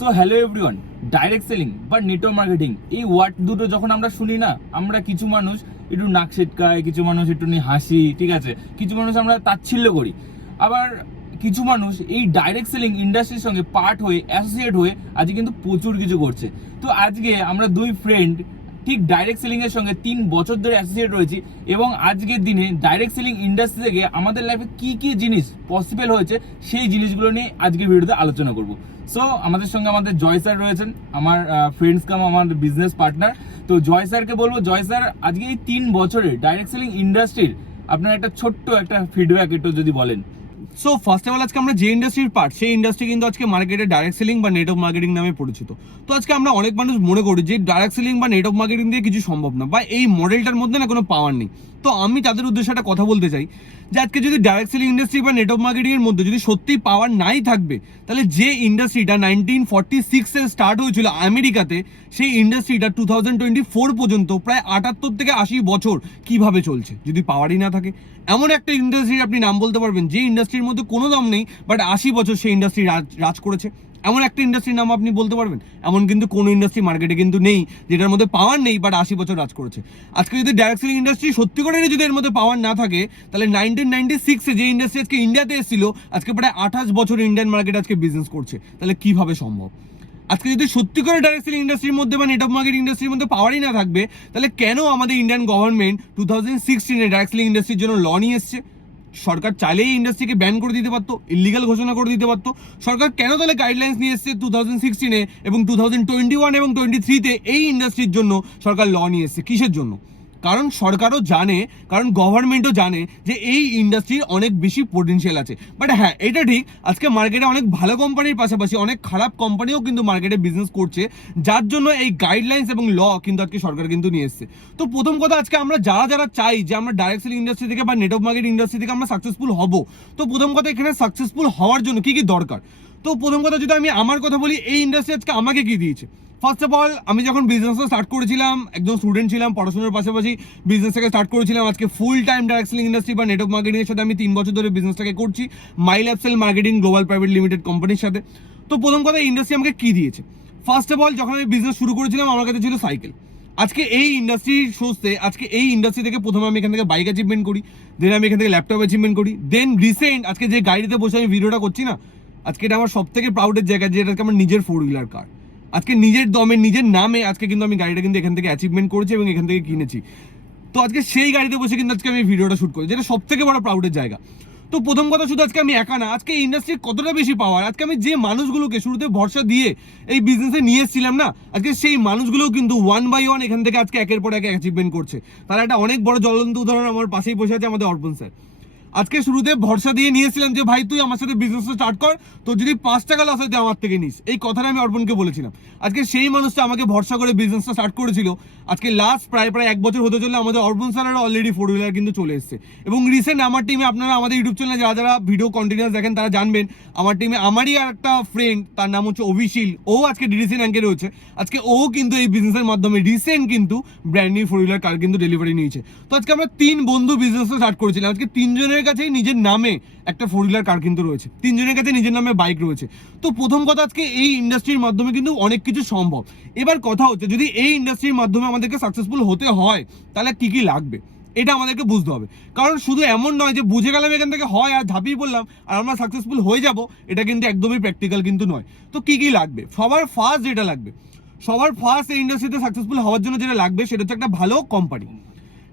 So hello everyone direct selling বা network marketing এই word দুটো যখন আমরা শুনি না, আমরা কিছু মানুষ একটু নাক সেটকায় কিছু মানুষ একটু হাসি, ঠিক আছে? কিছু মানুষ আমরা তাচ্ছিল্য করি। আবার কিছু মানুষ এই ডাইরেক্ট সেলিং ইন্ডাস্ট্রির সঙ্গে পার্ট হয়ে অ্যাসোসিয়েট হয়ে আজকে কিন্তু প্রচুর কিছু করছে। তো আজকে আমরা দুই ফ্রেন্ড ঠিক ডাইরেক্ট সেলিং এর সঙ্গে তিন বছর ধরে অ্যাসোসিয়েট রয়েছি এবং আজকের দিনে ডাইরেক্ট সেলিং ইন্ডাস্ট্রি থেকে আমাদের লাইফে কি কি জিনিস পসিবল হয়েছে সেই জিনিসগুলো নিয়ে আজকে ভিডিওতে আলোচনা করব। সো আমাদের সঙ্গে আমাদের জয় স্যার রয়েছেন, আমার ফ্রেন্ডস কাম আমার বিজনেস পার্টনার তো জয় স্যারকে বলব, জয় স্যার আজকে এই তিন বছরে ডাইরেক্ট সেলিং ইন্ডাস্ট্রির আপনার একটা ছোট্ট একটা ফিডব্যাক একটু যদি বলেন। সো ফার্স্ট অফ অল আজকে আমরা যে ইন্ডাস্ট্রির পার্ট সেই ইন্ডাস্ট্রি কিন্তু আজকে মার্কেটে ডাইরেক্ট সেলিং বা নেট অফ মার্কেটিং নামে পরিচিত। তো আজকে আমরা অনেক মানুষ মনে করি যে ডাইরেক্ট সেলিং বা নেট অফ মার্কেটিং দিয়ে কিছু সম্ভব না, বা এই মডেলটার মধ্যে না কোনো পাওয়ার নেই। তো আমি তাদের উদ্দেশ্যে একটা কথা বলতে চাই। যে আজকে যদি ডাইরেক্ট সেলিং ইন্ডাস্ট্রি বা নেট অফ মার্কেটিং এর মধ্যে যদি সত্যি পাওয়ার নাই থাকবে, তাহলে যে ইন্ডাস্ট্রিটা নাইনটিন ফর্টি সিক্সে স্টার্ট হয়েছিল আমেরিকাতে, সেই ইন্ডাস্ট্রিটা টু থাউজেন্ড টোয়েন্টি ফোর পর্যন্ত প্রায় আটাত্তর থেকে আশি বছর কীভাবে চলছে? যদি পাওয়ারই না থাকে। এমন একটা ইন্ডাস্ট্রির আপনি নাম বলতে পারবেন, যে ইন্ডাস্ট্রির মধ্যে কোনো দাম নেই বাট আশি বছর সেই ইন্ডাস্ট্রি রাজ করেছে। এমন একটা ইন্ডাস্ট্রির নাম আপনি বলতে পারবেন? এমন কিন্তু কোনো ইন্ডাস্ট্রি মার্কেটে কিন্তু নেই, যেটার মধ্যে পাওয়ার নেই বাট আশি বছর রাজ করেছে। আজকে যদি ডাইরেক্ট সেলিং ইন্ডাস্ট্রি সত্যি করে যদি এর মধ্যে পাওয়ার না থাকে, তাহলে নাইনটিন নাইনটি সিক্সে যে ইন্ডাস্ট্রি আজকে ইন্ডিয়াতে এসেছিল, আজকে প্রায় আঠাশ বছর ইন্ডিয়ান মার্কেট আজকে বিজনেস করছে। তাহলে কীভাবে সম্ভব? আজকে যদি সত্যি করে ডাইরেক্ট সেলিং ইন্ডাস্ট্রির মধ্যে বা নেট অফ মার্কেট ইন্ডাস্ট্রির মধ্যে পাওয়ারই না থাকবে, তাহলে কেন আমাদের ইন্ডিয়ান গভর্নমেন্ট টু থাউজেন্ড সিক্সটিনে ডাইরেক্ট সেলিং ইন্ডাস্ট্রির জন্য ল নিয়ে এসছে? সরকার চাইলেই ইন্ডাস্ট্রিকে ব্যান করে দিতে পারতো ইলিগাল ঘোষণা করে দিতে পারতো। সরকার কেন তাহলে গাইডলাইন্স নিয়ে এসছে টু থাউজেন্ড সিক্সটিনে এবং টু থাউজেন্ড টোয়েন্টি ওয়ান এবং টোয়েন্টি থ্রিতে এই ইন্ডাস্ট্রির জন্য সরকার ল নিয়ে এসছে? কিসের জন্য? কারণ সরকারও জানে, কারণ গভর্নমেন্টও জানে যে এই ইন্ডাস্ট্রির অনেক বেশি পোটেনশিয়াল আছে। বাট হ্যাঁ এটা ঠিক, আজকে মার্কেটে অনেক ভালো কোম্পানির পাশাপাশি অনেক খারাপ কোম্পানিও কিন্তু মার্কেটে বিজনেস করছে, যার জন্য এই গাইডলাইন্স এবং ল কিন্তু আজকে সরকার কিন্তু নিয়ে এসছে। তো প্রথম কথা, আজকে আমরা যারা যারা চাই যে আমরা ডাইরেক্ট সেলিং ইন্ডাস্ট্রি থেকে বা নেট অফ মার্কেট ইন্ডাস্ট্রি থেকে আমরা সাকসেসফুল হব, তো প্রথম কথা এখানে সাকসেসফুল হওয়ার জন্য কি কি দরকার? তো প্রথম কথা যদি আমি আমার কথা বলি, এই ইন্ডাস্ট্রি আজকে আমাকে কি দিয়েছে? ফার্স্ট অফ অল আমি যখন বিজনেসটা স্টার্ট করেছিলাম, একজন স্টুডেন্ট ছিলাম, পড়াশোনার পাশাপাশি বিজনেস থেকে স্টার্ট করেছিলাম, আজকে full time direct selling industry বা নেটওয়ার্ক মার্কেটিং এর সাথে আমি তিন বছর ধরে বিজনেসটাকে করছি মাইল অ্যাপসেল মার্কেটিং গ্লোবাল প্রাইভেট লিমিটেড কোম্পানির সাথে। তো প্রথম কথা ইন্ডাস্ট্রি আমাকে কি দিয়েছে? ফার্স্ট অফ অল যখন আমি বিজনেস শুরু করেছিলাম, আমার কাছে ছিল সাইকেল আজকে এই ইন্ডাস্ট্রি সোর্সে আজকে এই ইন্ডাস্ট্রি থেকে প্রথমে আমি এখান থেকে বাইক অ্যাচিভমেন্ট করি দেন আমি এখান থেকে ল্যাপটপ অ্যাচিভমেন্ট করি দেন রিসেন্ট আজকে যে গাড়িতে বসে আমি ভিডিওটা করছি না, আজকে এটা আমার সব থেকে প্রাউডের জায়গা যে এটাকে আমার নিজের ফোর হুইলার কার আজকে নিজের দমে, নিজের নামে আজকে কিন্তু আমি গাড়িটা কিন্তু এখান থেকে অ্যাচিভমেন্ট করেছি এবং এখান থেকে কিনেছি। তো আজকে সেই গাড়িতে বসে কিন্তু আজকে আমি ভিডিওটা শ্যুট করি যেটা সব থেকে বড় প্রাউডের জায়গা। তো প্রথম কথা শুধু আজকে আমি একা না, আজকে ইন্ডাস্ট্রির কতটা বেশি পাওয়ার আজকে আমি যে মানুষগুলোকে শুরুতে ভরসা দিয়ে এই বিজনেসে নিয়ে এসেছিলাম না, আজকে সেই মানুষগুলোও কিন্তু ওয়ান বাই ওয়ান এখান থেকে আজকে একের পর এক অ্যাচিভমেন্ট করছে। তার একটা অনেক বড় জ্বলন্ত উদাহরণ আমার পাশেই বসে আছে আমাদের অর্পণ স্যার আজকে শুরুতে ভরসা দিয়ে নিয়েছিলাম যে, ভাই, তুই আমার সাথে বিজনেস স্টার্ট কর। তো যদি পাঁচ টাকা লস হয় আমার থেকে নিস। এই কথাটা আমি অর্পণকে বলেছিলাম। আজকে সেই মানুষটা আমাকে ভরসা করে বিজনেসটা স্টার্ট করেছিল। আজকে লাস্ট প্রায় প্রায় এক বছর হতে চলে আমাদের অর্পণ স্যারের অলরেডি ফোর হুইলার কিন্তু চলে এসেছে। এবং রিসেন্ট আমার টিমে আপনারা আমাদের ইউটিউব চ্যানেলে যারা যারা ভিডিও কন্টিনিউস দেখেন, তারা জানবেন, আমার টিমে আমারই আর একটা ফ্রেন্ড তার নাম হচ্ছে অভিশীল। ও আজকে ডিডিসি র্যাঙ্কে রয়েছে। আজকে ও কিন্তু এই বিজনেসের মাধ্যমে রিসেন্ট কিন্তু brand new four wheeler car কিন্তু ডেলিভারি নিয়েছে। তো আজকে আমরা তিন বন্ধু বিজনেস স্টার্ট করেছিলাম। আজকে তিনজনের কাছেই নিজের নামে একটা ফোর হুইলার কার কিন্তু রয়েছে। তিনজনের কাছে নিজের নামে বাইক রয়েছে। তো প্রথম কথা আজকে এই ইন্ডাস্ট্রির মাধ্যমে কিন্তু অনেক কিছু সম্ভব। এবার কথা হচ্ছে, যদি এই ইন্ডাস্ট্রির মাধ্যমে আমাদেরকে সাকসেসফুল হতে হয়, তাহলে কি কি লাগবে? এটা আমাদেরকে বুঝতে হবে। কারণ শুধু এমন নয় যে বুঝে গেলাম এখান থেকে হয় আর ঝাঁপিয়ে বললাম আর আমরা সাকসেসফুল হয়ে যাব, এটা কিন্তু একদমই প্র্যাকটিক্যাল কিন্তু নয়। তো কি কি লাগবে? সবার ফার্স্ট যেটা লাগবে, সবার ফার্স্ট এই ইন্ডাস্ট্রিতে সাকসেসফুল হওয়ার জন্য যেটা লাগবে, সেটা হচ্ছে একটা ভালো কোম্পানি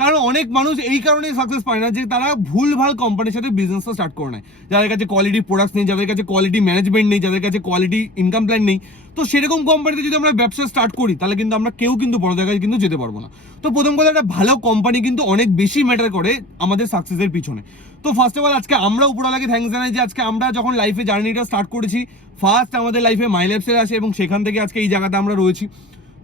কারণ অনেক মানুষ এই কারণেই সাকসেস পায় না যে তারা ভুল ভালো কোম্পানির সাথে বিজনেসটা স্টার্ট করে নেয়। যাদের কাছে কোয়ালিটি প্রোডাক্টস নেই, যাদের কাছে কোয়ালিটি ম্যানেজমেন্ট নেই, যাদের কাছে কোয়ালিটি ইনকাম প্ল্যান নেই, তো সেরকম কোম্পানিতে যদি আমরা ব্যবসা স্টার্ট করি, তাহলে কিন্তু আমরা কেউ কিন্তু বড় জায়গায় কিন্তু যেতে পারব না। তো প্রথম কথা, একটা ভালো কোম্পানি কিন্তু অনেক বেশি ম্যাটার করে আমাদের সাকসেসের পিছনে। তো ফার্স্ট অফ অল আজকে আমরা উপরওয়ালাকে থ্যাংকস জানাই যে আজকে আমরা যখন লাইফে জার্নিটা স্টার্ট করেছি ফার্স্ট আমাদের লাইফে মাই লাইফসের আসে এবং সেখান থেকে আজকে এই জায়গাতে আমরা রয়েছি।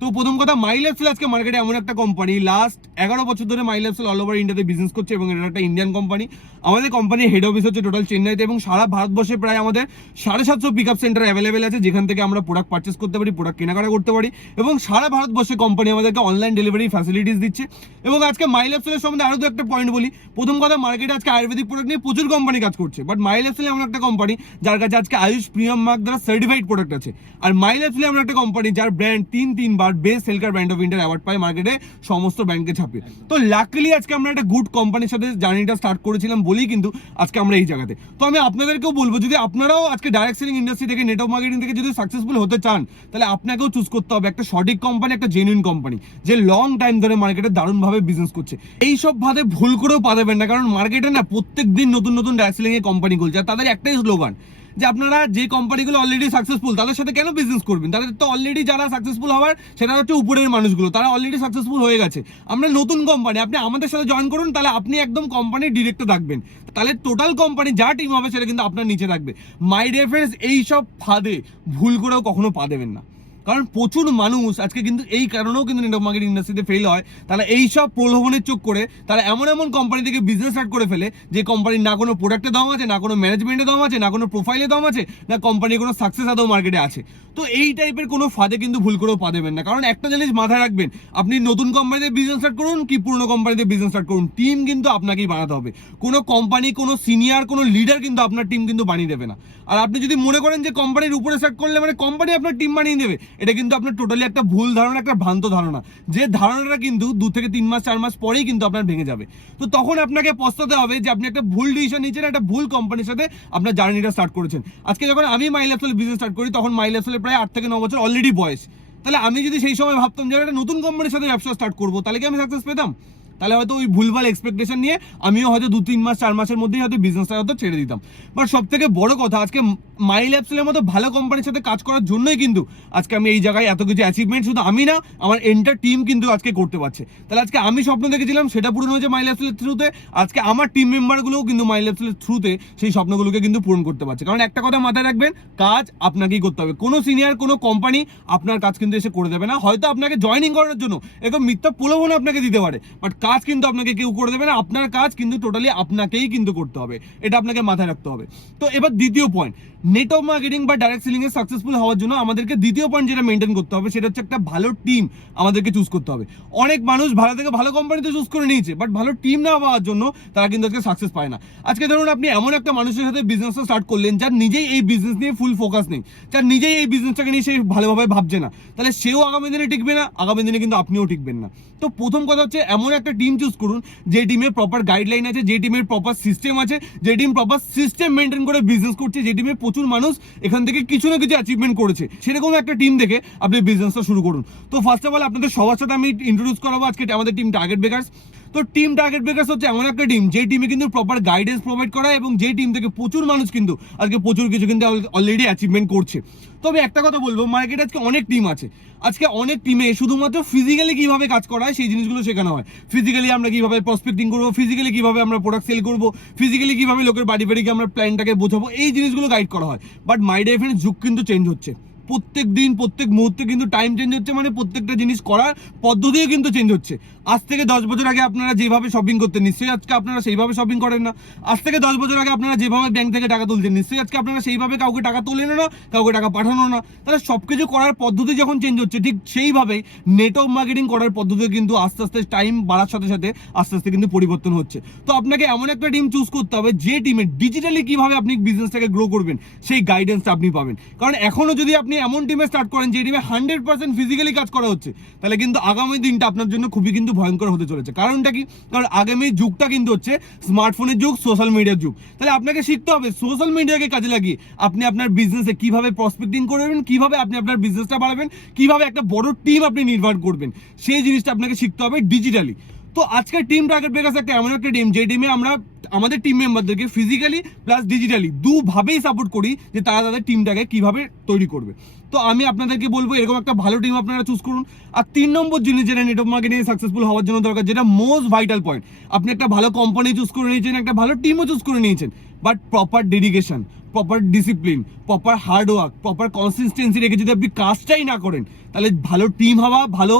তো প্রথম কথা মাই লাইফস্টাইল আজকে মার্কেটে এমন একটা কোম্পানি লাস্ট এগারো বছর ধরে মাই লাইফস্টাইল অল ওভার ইন্ডিয়াতে বিজনেস করছে এবং এটা একটা ইন্ডিয়ান কোম্পানি আমাদের কোম্পানির হেড অফিস হচ্ছে টোটাল চেন্নাইতে এবং সারা ভারতবর্ষে প্রায় আমাদের সাড়ে সাতশো পিক আপ সেন্টার অ্যাভেলেবেল আছে, যেখান থেকে আমরা প্রোডাক্ট পারচেস করতে পারি প্রোডাক্ট কেনাকাটা করতে পারি এবং সারা ভারতবর্ষে কোম্পানি আমাদেরকে অনলাইন ডেলিভারি ফ্যাসিলিটিস দিচ্ছে। এবং আজকে মাই লাইফস্টাইলের সম্বন্ধে আরও দু একটা পয়েন্ট বলি। প্রথম কথা মার্কেটে আজকে আয়ুর্বেদিক প্রোডাক্ট নিয়ে প্রচুর কোম্পানি কাজ করছে বাট মাই লাইফস্টাইল এমন একটা কোম্পানি যার কাছে আজকে আয়ুষ প্রিমিয়াম মার্ক দ্বারা সার্টিফাইড প্রোডাক্ট আছে। আর মাই লাইফস্টাইল এমন একটা কোম্পানি যার ব্র্যান্ড তিন তিনবার বেস্ট সেলকার ব্র্যান্ড অফ ইন্ডিয়ার অ্যাওয়ার্ড পায় মার্কেটে সমস্ত ব্র্যান্ডকে ছাপিয়ে। তো লাকলি আজকে আমরা একটা গুড কোম্পানির সাথে জার্নিটা স্টার্ট করেছিলাম বলেই কিন্তু আজকে আমরা এই জায়গাতে। তো আমি আপনাদেরকেও বলব, যদি আপনারাও আজকে ডাইরেক্ট সেলিং ইন্ডাস্ট্রি থেকে নেটওয়ার্ক মার্কেটিং থেকে যদি সাকসেসফুল হতে চান, তাহলে আপনাকেও চুজ করতে হবে একটা সঠিক কোম্পানি একটা জেনুইন কোম্পানি যে লং টাইম ধরে মার্কেটে দারুণভাবে বিজনেস করছে। এই সব ভাবে ভুল করেও পা দেবেন না, কারণ মার্কেটে না প্রত্যেক দিন নতুন নতুন ডাইরেক্ট সেলিং এর কোম্পানি খুলছে, আর তাদের একটাই স্লোগান যে আপনারা যে কোম্পানিগুলো অলরেডি সাকসেসফুল তাদের সাথে কেন বিজনেস করবেন? তাদের তো অলরেডি যারা সাকসেসফুল হওয়ার, সেটা হচ্ছে উপরের মানুষগুলো। তারা অলরেডি সাকসেসফুল হয়ে গেছে। আমরা নতুন কোম্পানি আপনি আমাদের সাথে জয়েন করুন, তাহলে আপনি একদম কোম্পানির ডিরেক্টর থাকবেন। তাহলে টোটাল কোম্পানি যা টিম হবে, সেটা কিন্তু আপনার নিচে থাকবে। মাই রেফারেন্স এইসব ফাঁদে ভুল করেও কখনো পা দেবেন না। কারণ প্রচুর মানুষ আজকে কিন্তু এই কারণেও কিন্তু নেটওয়ার্ক মার্কেটিং ইন্ডাস্ট্রিতে ফেল হয়। তারা এই সব প্রলোভনের চোখ করে, তারা এমন এমন কোম্পানি থেকে বিজনেস স্টার্ট করে ফেলে, যে কোম্পানির না কোনো প্রোডাক্টে দাম আছে, না কোনো ম্যানেজমেন্টে দাম আছে, না কোনো প্রোফাইলে দাম আছে, না কোম্পানির কোনো সাকসেস আদৌ মার্কেটে আছে। তো এই টাইপের কোনো ফাঁদে কিন্তু ভুল করেও পা দেবেন না। কারণ একটা জিনিস মাথায় রাখবেন, আপনি নতুন কোম্পানিতে বিজনেস স্টার্ট করুন কি পুরনো কোম্পানিতে বিজনেস স্টার্ট করুন টিম কিন্তু আপনাকেই বানাতে হবে। কোনো কোম্পানি কোনো সিনিয়র কোনো লিডার কিন্তু আপনার টিম কিন্তু বানিয়ে দেবে না। আর আপনি যদি মনে করেন যে কোম্পানির উপরে স্টার্ট করলে মানে কোম্পানি আপনার টিম বানিয়ে দেবে, এটা কিন্তু আপনার টোটালি একটা ভুল ধারণা, একটা ভ্রান্ত ধারণা। যে ধারণাটা কিন্তু দু থেকে তিন মাস, চার মাস পরেই কিন্তু আপনার ভেঙে যাবে। তো তখন আপনাকে পস্তাতে হবে যে আপনি একটা ভুল ডিসিশন নিয়েছেন, একটা ভুল কোম্পানির সাথে আপনার জার্নিটা স্টার্ট করেছেন। আজকে যখন আমি মাই ল্যাপসলে বিজনেস স্টার্ট করি, তখন মাই ল্যাপসলে প্রায় আট থেকে ন বছর অলরেডি বয়স। তাহলে আমি যদি সেই সময় ভাবতাম যে একটা নতুন কোম্পানির সাথে ব্যবসা স্টার্ট করব, তাহলে কি আমি সাকসেস পেতাম? তাহলে হয়তো ওই ভুলভাল এক্সপেকটেশন নিয়ে আমিও হয়তো দু, তিন মাস, চার মাসের মধ্যেই হয়তো বিজনেসটা হয়তো ছেড়ে দিতাম। বাট সব থেকে বড় কথা, আজকে মাই ল্যাপসেলের মতো ভালো কোম্পানির সাথে কাজ করার জন্যই কিন্তু আজকে আমি এই জায়গায় এত কিছু অ্যাচিভমেন্ট শুধু আমি না, আমার এন্টার টিম কিন্তু আজকে করতে পারছে। তাহলে আজকে আমি স্বপ্ন দেখেছিলাম, সেটা পূরণ হয়েছে মাই ল্যাপসেলের থ্রুতে আজকে আমার টিম মেম্বারগুলোও কিন্তু মাই ল্যাপসেলের থ্রুতে সেই স্বপ্নগুলোকে কিন্তু পূরণ করতে পারছে। কারণ একটা কথা মাথায় রাখবেন, কাজ আপনাকেই করতে হবে। কোনো সিনিয়র কোনো কোম্পানি আপনার কাজ কিন্তু এসে করে দেবে না। হয়তো আপনাকে জয়েনিং করানোর জন্য এরকম মিথ্যা প্রলোভন আপনাকে দিতে পারে। বাট কাজ কিন্তু আপনাকে কেউ করে দেবে না, আপনার কাজ কিন্তু টোটালি আপনাকেই কিন্তু করতে হবে, এটা আপনাকে মাথায় রাখতে হবে। তো এবার দ্বিতীয় পয়েন্ট নেটওয়ার্ক মার্কেটিং বা ডাইরেক্ট সেলিং এ সাকসেসফুল হওয়ার জন্য আমাদেরকে দ্বিতীয় পয়েন্ট যেটা মেনটেন করতে হবে, সেটা হচ্ছে একটা ভালো টিম আমাদেরকে চুজ করতে হবে। অনেক মানুষ ভালো থেকে ভালো কোম্পানিতে চুজ করে নিয়েছে বাট ভালো টিম না পাওয়ার জন্য তারা কিন্তু আজকে সাকসেস পায় না। আজকে ধরুন আপনি এমন একটা মানুষের সাথে বিজনেসটা স্টার্ট করলেন, যার নিজেই এই বিজনেস নিয়ে ফুল ফোকাস নেই, যার নিজেই এই বিজনেসটাকে নিয়ে সে ভালোভাবে ভাবছে না, তাহলে সেও আগামী দিনে টিকবে না, আগামী দিনে কিন্তু আপনিও টিকবেন না। তো প্রথম কথা হচ্ছে, এমন একটা টিম চুজ করুন। যে টিমের প্রপার গাইডলাইন আছে, যে টিমের প্রপার সিস্টেম আছে, যে টিম প্রপার সিস্টেম মেনটেন করে বিজনেস করছে, যে টিমে প্রচুর মানুষ এখান থেকে কিছু না কিছু অ্যাচিভমেন্ট করেছে। সেরকম একটা টিম দেখে আপনি বিজনেসটা শুরু করুন। তো ফার্স্ট অফ অল আপনাদের সবার সাথে আমি ইন্ট্রোডিউস করাবো আজকে আমাদের টিম টার্গেট বেকার্স তো টিম টার্গেট বেকার্স হচ্ছে এমন একটা টিম যে টিমে কিন্তু প্রপার গাইডেন্স প্রোভাইড করা এবং যে টিম থেকে প্রচুর মানুষ কিন্তু আজকে প্রচুর কিছু কিন্তু অলরেডি অ্যাচিভমেন্ট করছে। তবে একটা কথা বলব মার্কেটে আজকে অনেক টিম আছে। আজকে অনেক টিমে শুধুমাত্র ফিজিক্যালি কীভাবে কাজ করা হয় সেই জিনিসগুলো শেখানো হয়। ফিজিক্যালি আমরা কীভাবে প্রসপেক্টিং করব ফিজিক্যালি কীভাবে আমরা প্রোডাক্ট সেল করব ফিজিক্যালি কীভাবে লোকের বাড়ি বাড়ি গিয়ে আমরা প্ল্যানটাকে বোঝাবো, এই জিনিসগুলো গাইড করা হয়। বাট মাই ডেফিনেট যুগ কিন্তু চেঞ্জ হচ্ছে। প্রত্যেক দিন, প্রত্যেক মুহূর্তে কিন্তু টাইম চেঞ্জ হচ্ছে মানে প্রত্যেকটা জিনিস করার পদ্ধতিও কিন্তু চেঞ্জ হচ্ছে। আজ থেকে দশ বছর আগে আপনারা যেভাবে শপিং করতেন, নিশ্চয়ই আজকে আপনারা সেইভাবে শপিং করেন না। আজ থেকে দশ বছর আগে আপনারা যেভাবে ব্যাংক থেকে টাকা তুলছেন, নিশ্চয়ই আজকে আপনারা সেইভাবে কাউকে টাকা তোলেন না, কাউকে টাকা পাঠানো না। তাহলে সব কিছু করার পদ্ধতি যখন চেঞ্জ হচ্ছে, ঠিক সেইভাবেই নেটওয়ার্ক মার্কেটিং করার পদ্ধতি কিন্তু আস্তে আস্তে টাইম বাড়ার সাথে সাথে আস্তে আস্তে কিন্তু পরিবর্তন হচ্ছে। তো আপনাকে এমন একটা টিম চুজ করতে হবে, যে টিমে ডিজিটালি কীভাবে আপনি বিজনেসটাকে গ্রো করবেন, সেই গাইডেন্সটা আপনি পাবেন। কারণ এখনও যদি আপনি এমন টিমে স্টার্ট করেন, যে টিমে হান্ড্রেড পার্সেন্ট ফিজিক্যালি কাজ করা হচ্ছে, তাহলে কিন্তু আগামী দিনটা আপনার জন্য খুবই কিন্তু ভয়ঙ্কর হতে চলেছে। কারণটা কি? কারণ আগামী যুগটা কিন্তু হচ্ছে স্মার্টফোনের যুগ সোশ্যাল মিডিয়ার যুগ। তাহলে আপনাকে শিখতে হবে সোশ্যাল মিডিয়াকে কাজে লাগিয়ে আপনি আপনার বিজনেসে কীভাবে প্রসপেক্টিং করবেন কীভাবে আপনি আপনার বিজনেসটা বাড়াবেন, কীভাবে একটা বড় টিম আপনি নির্ভর করবেন, সেই জিনিসটা আপনাকে শিখতে হবে ডিজিটালি তো আজকের টিম টার্গেট বেকার্স একটা, এমন একটা টিম যে টিমে আমরা আমাদের টিম মেম্বারদেরকে ফিজিক্যালি প্লাস ডিজিটালি দুভাবেই সাপোর্ট করি যে তারা তাদের টিমটাকে কীভাবে তৈরি করবে। তো আমি আপনাদেরকে বলব, এরকম একটা ভালো টিম আপনারা চুজ করুন। আর তিন নম্বর জিনিস যেটা নেটওয়ার্ক মার্কেটিং সাকসেসফুল হওয়ার জন্য দরকার, যেটা মোস্ট ভাইটাল পয়েন্ট আপনি একটা ভালো কোম্পানি চুজ করে নিয়েছেন, একটা ভালো টিমও চুজ করে নিয়েছেন but proper dedication proper discipline proper hard work proper consistency রেখে যদি আপনি কাজটাই না করেন, তাহলে ভালো টিম হওয়া, ভালো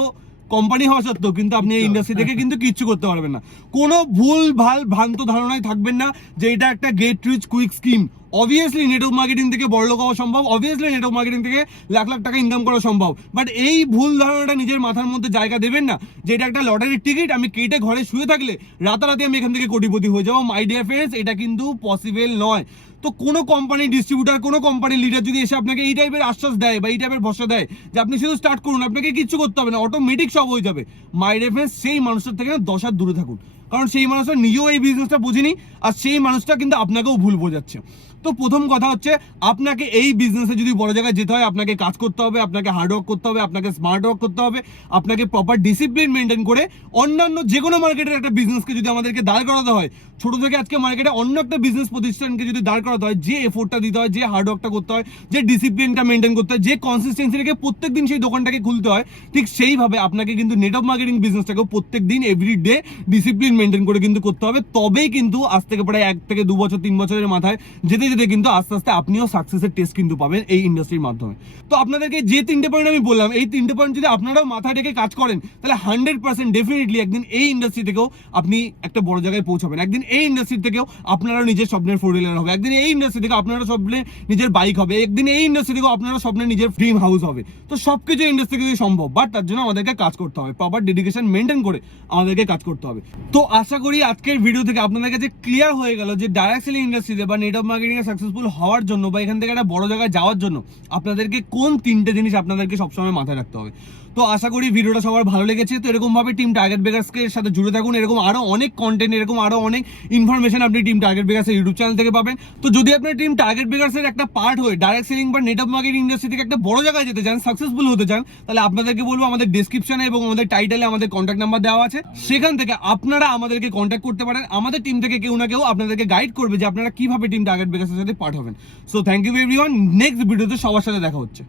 কোম্পানি হওয়া সত্ত্বেও কিন্তু আপনি এই ইন্ডাস্ট্রি থেকে কিন্তু কিচ্ছু করতে পারবেন না। কোনো ভুল ভালো ভ্রান্ত ধারণায় থাকবেন না যে এটা একটা get rich quick scheme obviously network marketing থেকে বড়লোক হওয়া সম্ভব। অবভিয়াসলি নেটওয়ার্ক মার্কেটিং থেকে লাখ লাখ টাকা ইনকাম করা সম্ভব। বাট এই ভুল ধারণাটা নিজের মাথার মধ্যে জায়গা দেবেন না। যে এটা একটা লটারির টিকিট আমি কেটে ঘরে শুয়ে থাকলে রাতারাতি আমি এখান থেকে কোটিপতি হয়ে যাব। মাই ডিয়ার ফ্রেন্ডস এটা কিন্তু পসিবল নয়। তো কোনো কোম্পানি ডিস্ট্রিবিউটার কোনো কোম্পানির লিডার যদি এসে আপনাকে এই টাইপের আশ্বাস দেয় বা এই টাইপের ভরসা দেয় যে আপনি শুধু স্টার্ট করুন, আপনাকে কিচ্ছু করতে হবে না অটোমেটিক সব হয়ে যাবে। মাই রেফারেন্স সেই মানুষটার থেকে না দশ হাত দূরে থাকুন। কারণ সেই মানুষটা নিজেও এই বিজনেসটা বুঝিনি, আর সেই মানুষটা কিন্তু আপনাকেও ভুল বোঝাচ্ছে। তো প্রথম কথা হচ্ছে, আপনাকে এই বিজনেসে যদি বড় জায়গায় যেতে হয়, আপনাকে কাজ করতে হবে, আপনাকে হার্ড ওয়ার্ক করতে হবে, আপনাকে স্মার্ট ওয়ার্ক করতে হবে, আপনাকে প্রপার ডিসিপ্লিন মেনটেন করে অন্যান্য যে কোনো মার্কেটের একটা বিজনেসকে যদি আমাদেরকে দাঁড় করাতে হয়, ছোট থেকে আজকে মার্কেটে অন্য একটা বিজনেস প্রতিষ্ঠানকে যদি দাঁড় করাতে হয়, যে এফোর্টটা দিতে হয়, যে হার্ড ওয়ার্কটা করতে হয়, যে ডিসিপ্লিনটা মেনটেন করতে হয়, যে কনসিস্টেন্সি রেখে প্রত্যেক দিন সেই দোকানটাকে খুলতে হয়, ঠিক সেইভাবে আপনাকে কিন্তু নেট অফ মার্কেটিং বিজনেসটাকেও প্রত্যেক দিন এভরি ডে ডিসিপ্লিন মেনটেন করে কিন্তু করতে হবে। তবেই কিন্তু আজ থেকে প্রায় এক থেকে দু বছর, তিন বছরের মাথায় যেতে যেতে কিন্তু আস্তে আস্তে আপনিও সাকসেসের টেস্ট কিন্তু পাবেন এই ইন্ডাস্ট্রির মাধ্যমে। তো আপনাদেরকে যে তিনটে পয়েন্ট আমি বললাম, এই তিনটে পয়েন্ট যদি আপনারাও মাথায় রেখে কাজ করেন, তাহলে হান্ড্রেড পার্সেন্ট ডেফিনেটলি একদিন এই ইন্ডাস্ট্রি থেকেও আপনি একটা বড় জায়গায় পৌঁছাবেন। একদিন এই ইন্ডাস্ট্রি থেকেও আপনারা নিজের স্বপ্নের ফোর হুইলার হবে। একদিন এই ইন্ডাস্ট্রি থেকে আপনারা স্বপ্নে নিজের বাইক হবে। একদিন এই ইন্ডাস্ট্রি থেকেও আপনারা স্বপ্নে নিজের ড্রিম হাউস হবে। তো সব কিছু ইন্ডাস্ট্রি থেকে সম্ভব। বাট তার জন্য আমাদেরকে কাজ করতে হবে। প্রপার ডেডিকেশন মেনটেন করে আমাদেরকে কাজ করতে হবে। তো আশা করি আজকের ভিডিও থেকে আপনাদের কাছে ক্লিয়ার হয়ে গেল যে ডাইরেক্ট সেলিং ইন্ডাস্ট্রিতে বা নেট অফ মার্কেটিং এ সাকসেসফুল হওয়ার জন্য বা এখান থেকে একটা বড় জায়গায় যাওয়ার জন্য আপনাদেরকে কোন তিনটে জিনিস আপনাদেরকে সবসময় মাথায় রাখতে হবে? তো আশা করি ভিডিওটা সবার ভালো লেগেছে। তো এরকম ভাবে টিম টার্গেট বেগার্সকে সাথে জুড়ে থাকুন। এরকম আরও অনেক কন্টেন্ট এরকম আরও অনেক ইনফরমেশন আপনি টিম টার্গেট বেগার্সের ইউটিউব চ্যানেল থেকে পাবেন। তো যদি আপনার টিম টার্গেট বেগার্সের একটা পার্ট হয়ে ডাইরেক্ট সেলিং বা নেট অফ মার্কেটিং ইন্ডাস্ট্রি থেকে একটা বড় জায়গায় যেতে চান সাকসেসফুল হতে চান, তাহলে আপনাদেরকে বলব আমাদের ডিসক্রিপশনে এবং আমাদের টাইটেলে আমাদের কন্ট্যাক্ট নাম্বার দেওয়া আছে। সেখান থেকে আপনারা আমাদেরকে কন্ট্যাক্ট করতে পারেন। আমাদের টিম থেকে কেউ না কেউ আপনাদেরকে গাইড করবে যে আপনারা কীভাবে টিম টার্গেট বেগার্সের সাথে পার্ট হবেন। So thank you everyone next ভিডিওতে সবার সাথে দেখা হচ্ছে।